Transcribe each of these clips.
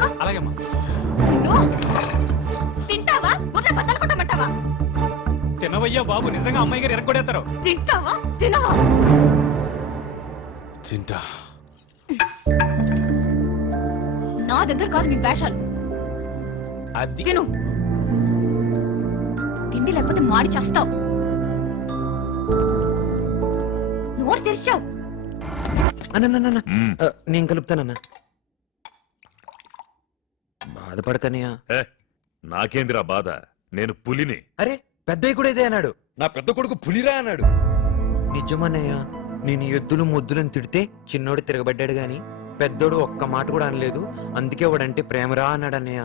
తీసుకో. అలాగేమ్మా. తింటావా ముద్ద బద్దలు కొట్టమంటావా? తినవయ్యా బాబు, నిజంగా అమ్మాయి గారు ఎరగొడేస్తారు. తింటావా తినవా? తింటా. నా దగ్గర కాదు నీ వేషాలు. అది తిను. తిండి లేకపోతే మాడి చేస్తావు. నోరు తెరిచావు. అన్న నేను కలుపుతానన్నా. బాధపడకనయ్యా. నాకేందిరా బాధ, నేను పులిని. అరే పెద్దయ్య కూడా ఇదే అన్నాడు, నా పెద్ద కొడుకు పులిరా అన్నాడు. నిజమన్నయ్యా, నేను ఎద్దులు ముద్దులను తిడితే చిన్నోడు తిరగబడ్డాడు గాని పెద్దోడు ఒక్క మాట కూడా అనలేదు. అందుకే వాడంటే ప్రేమరా అన్నాడు అన్నయ్య.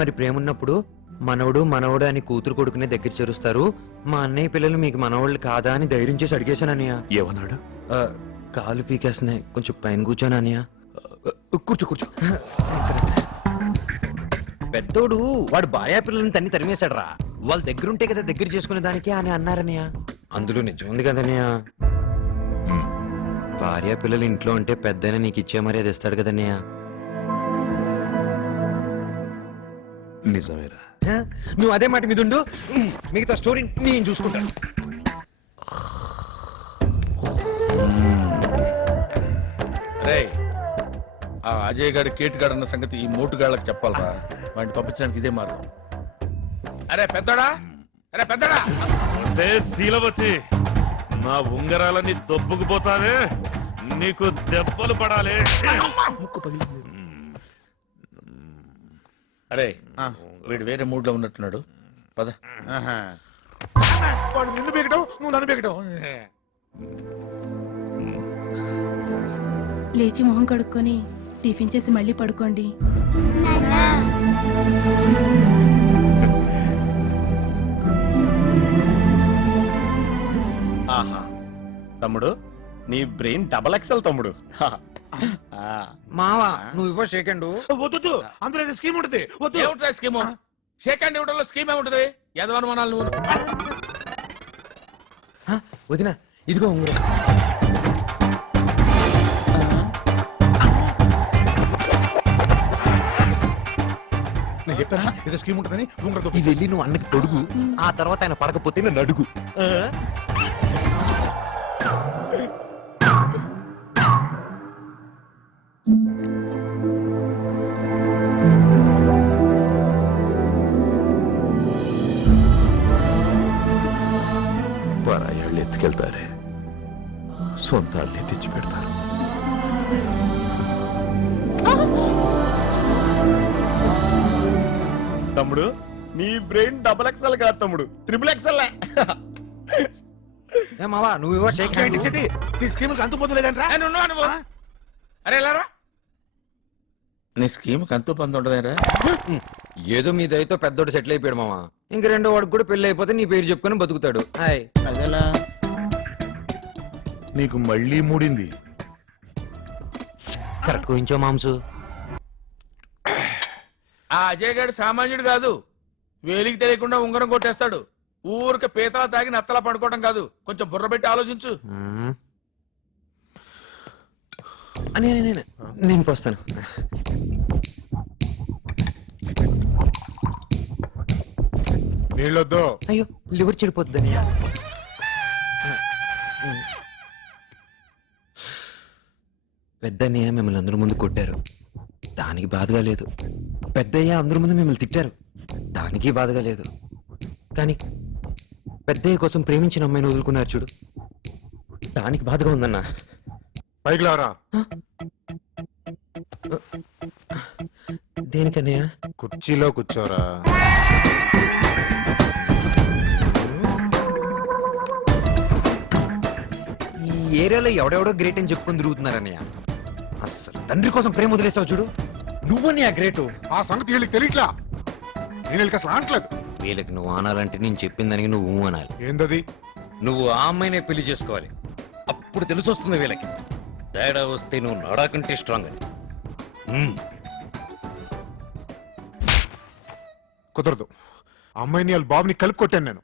మరి ప్రేమ ఉన్నప్పుడు మనవడు అని కూతురు కొడుకునే దగ్గర చేరుస్తారు. మా అన్నయ్య పిల్లలు మీకు మనవాళ్ళు కాదా అని ధైర్యం చేసి అడిగేశాను అన్నయ్య. ఏమన్నాడు? కాలు పీకేస్తున్నాయి, కొంచెం పైన కూర్చోను అన్నయ్య. కూర్చో కూర్చో. పెద్దోడు వాడు భార్యా పిల్లల్ని తన్ని తరిమేశాడు రా. వాళ్ళ దగ్గరుంటే కదా దగ్గర చేసుకునే దానికి అని అన్నారన్నయ్య. అందులో నిజం ఉంది కదన్నయ్య. భార్యా పిల్లలు ఇంట్లో ఉంటే పెద్దయినా నీకు ఇచ్చే మర్యాద ఇస్తాడు కదన్నయ్య. నిజమేరా. నువ్వు అదే మాట మీద ఉండు, మిగతా స్టోరీ నేను చూసుకుంటాను. ఆ అజయ్ గారి కేటుగాడు అన్న సంగతి ఈ మోటుగాళ్ళకి చెప్పాలరా. వాడిని పంపించడానికి ఇదే మార్గం. అరే పెద్దడా, అరే పెద్దడా. శీలవతి, నా ఉంగరాలన్నీ దొబ్బుకుపోతావే, నీకు దెబ్బలు పడాలి. ముక్కు పగిలింది. అరే వీడు వేరే మూడ్ లో ఉన్నట్టున్నాడు, పద. వాడు నిన్ను బీగటం, నువ్వు నన్ను బీగటం. లేచి మొహం కడుక్కొని టిఫిన్ చేసి మళ్ళీ పడుకోండి. ఆహా తమ్ముడు, నీ బ్రెయిన్ డబల్ ఎక్సెల్ తమ్ముడు. మావా నువ్వు ఇవ్వ సెకండ్. వద్దు, అందులో స్కీమ్ ఉంటుంది. ఏమిటా స్కీము? సెకండ్ ఇవ్వడంలో స్కీమ్ ఏముంటుంది? యదవనుమానాలు నువ్వు. వదినా ఇదిగో ఉంగరం. నేను చెప్తానా ఏదో స్కీమ్ ఉంటుందని. ఇది వెళ్ళి నువ్వు అన్నకి తొడుగు, ఆ తర్వాత ఆయన పడకపోతే నన్ను అడుగు. పరాయాళ్ళు ఎత్తుకెళ్తారే, సొంతాల్ని తెచ్చి పెడతారు. తమ్ముడు నీ బ్రెయిన్ డబల్ ఎక్సెల్ కాదు తమ్ముడు, ట్రిపుల్ ఎక్సెల్. మావా నువ్వు ఇవ్వ సెకండ్. నీ స్కీమ్ అంతుపోతులేదంట్రా. అరే ఎలారా, నీ స్కీమ్ అంతు పంది ఉండదేరా. ఏదో మీ దయతో పెద్దోడు సెటిల్ అయిపోయాడు మావా. ఇంక రెండో వాడికి కూడా పెళ్లి అయిపోతే నీ పేరు చెప్పుకొని బతుకుతాడు. హాయ్. అదేలా నీకు మళ్ళీ మూడింది. కరెక్ట్ ఊహించో మాంసు. ఆ అజయ్ గారు సామాన్యుడు కాదు, వేలికి తెలియకుండా ఉంగరం కొట్టేస్తాడు. ఊరికి పీతలా తాగి నత్తలా పడుకోవడం కాదు, కొంచెం బుర్ర పెట్టి ఆలోచించు. నేను పోస్తాను. నీళ్ళొద్దు. అయ్యో లివర్ చెడిపోతుందని. పెద్దన్నయ్య మిమ్మల్ని అందరి ముందు కొట్టారు, దానికి బాధగా లేదు. పెద్దయ్య అందరి ముందు మిమ్మల్ని తిట్టారు, దానికి బాధగా లేదు. కానీ పెద్దయ్య కోసం ప్రేమించిన అమ్మాయిని వదులుకున్నారు చూడు, దానికి బాధగా ఉందన్నా. పైకి లారా. దేనికన్నయ్య? కుర్చీలో కూర్చోరా. ఈ ఏరియాలో ఎవడెవడో గ్రేట్ అని చెప్పుకొని తిరుగుతున్నారన్నయ్య. అసలు తండ్రి కోసం ప్రేమ వదిలేసావు చూడు, నువ్వన్నయ్య గ్రేటు. ఆ సంగతి వీళ్ళకి తెలియట్లా, నేను వీళ్ళకి అసలు ఆనట్లేదు. వీళ్ళకి నువ్వు ఆనాలంటే నేను చెప్పిన దానికి నువ్వు అనాలి. ఏందది? నువ్వు ఆ అమ్మాయినే పెళ్లి చేసుకోవాలి, అప్పుడు తెలిసి వస్తుంది వీళ్ళకి. తేడా వస్తే నువ్వు నాడాకంటే స్ట్రాంగ్ అని. కుదరదు, అమ్మాయిని వాళ్ళ బాబుని కలిపి కొట్టాను నేను.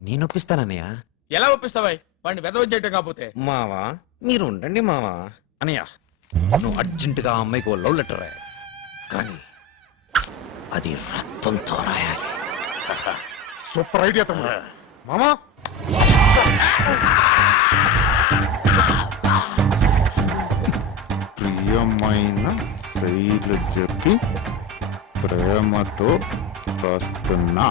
నేను ఒప్పిస్తానన్నయ్య. ఎలా ఒప్పిస్తావా? వాడిని వెదవ చేయటం కాకపోతే. మావా మీరు ఉండండి మావా. అనయ్య, నువ్వు అర్జెంటుగా ఆ అమ్మాయికి ఓ లవ్ లెటర్ రాయాలి, కానీ అది రక్తంతో రాయాలి. సూపర్ ఐడియా తమ్ముడు. మామా ప్రియమైన శైలజకి ప్రేమతో రాస్తున్నా.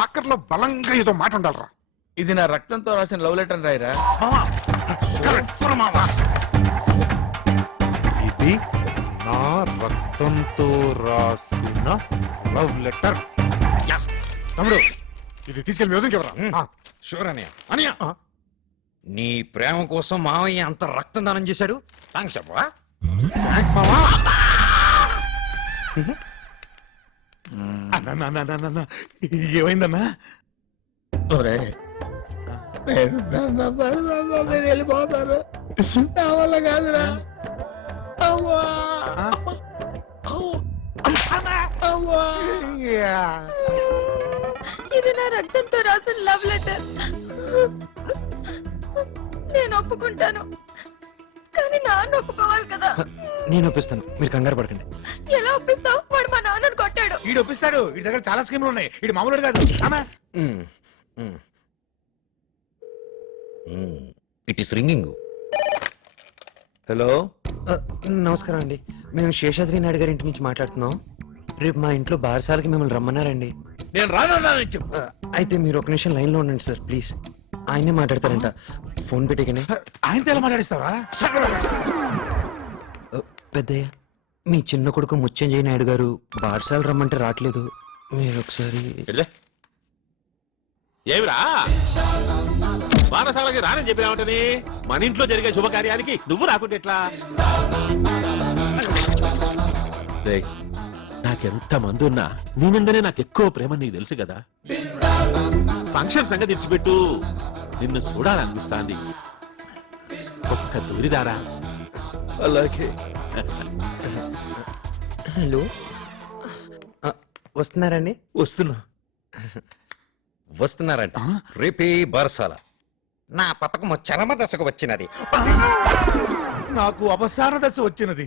ఆఖర్లో బలంగా ఏదో మాట ఉండాలరా. ఇది నా రక్తంతో రాసిన లవ్ లెటర్ రాయరా. ఇది నా రక్తంతో రాసిన లవ్ లెటర్. తమ్ముడు ఇది తీసుకెళ్ళి మ్యూజియం ఎవరా? షూర్ అనయ్య. అనయ్య, నీ ప్రేమ కోసం మావయ్య అంత రక్తం దానం చేశాడు. థ్యాంక్స్ అబ్బా. థ్యాంక్స్ మామా. అన్నా ఏమైందన్నా? ఒరే, వెళ్ళిపోతారు నా వల్ల కాదురా. ఇది నా రక్తంతో రాసిన లవ్ లెటర్. నేను ఒప్పుకుంటాను, కానీ నాన్న ఒప్పుకోవాలి కదా. నేను ఒప్పిస్తాను, మీరు కంగారు పడకండి. ఎలా ఒప్పిస్తావు? వాడు మా నాన్నను కొట్టాడు. వీడు ఒప్పిస్తాడు. వీడి దగ్గర చాలా స్కీములు ఉన్నాయి. వీడు మామూలు కాదు. It is ringing. హలో, నమస్కారం అండి. మేము శేషాద్రి నాయుడు గారి ఇంటి నుంచి మాట్లాడుతున్నాం. రేపు మా ఇంట్లో బారసాలకి మిమ్మల్ని రమ్మన్నారండి. నేను రానన్నాను చెప్పు. అయితే మీరు ఒక నిమిషం లైన్లో ఉండండి సార్, ప్లీజ్. ఆయనే మాట్లాడతారంట. ఫోన్ పెట్టేకనే. ఆయనతో ఎలా మాట్లాడిస్తావరా? పెద్దయ్య, మీ చిన్న కొడుకు ముత్యంజయ నాయుడు గారు బారసాల రమ్మంటే రావట్లేదు. మీరు ఒకసారి. ఏమిరా బారసాలకి రానని చెప్పినావంటని మన ఇంట్లో జరిగే శుభకార్యానికి నువ్వు రాకుంటే ఎట్లా? నాకెంత మంది ఉన్నా నీ మీదనే నాకు ఎక్కువ ప్రేమ నీకు తెలుసు కదా. ఫంక్షన్ సంగతి తెచ్చిపెట్టు, నిన్ను చూడాలనిపిస్తాంది. ఒక్క దూరిదారా? అలాగే. హలో, వస్తున్నారండి? వస్తున్నా. వస్తున్నారంట. రేపే బారసాల. నా పథకం చరమ దశకు వచ్చినది. నాకు అవసాన దశ వచ్చినది.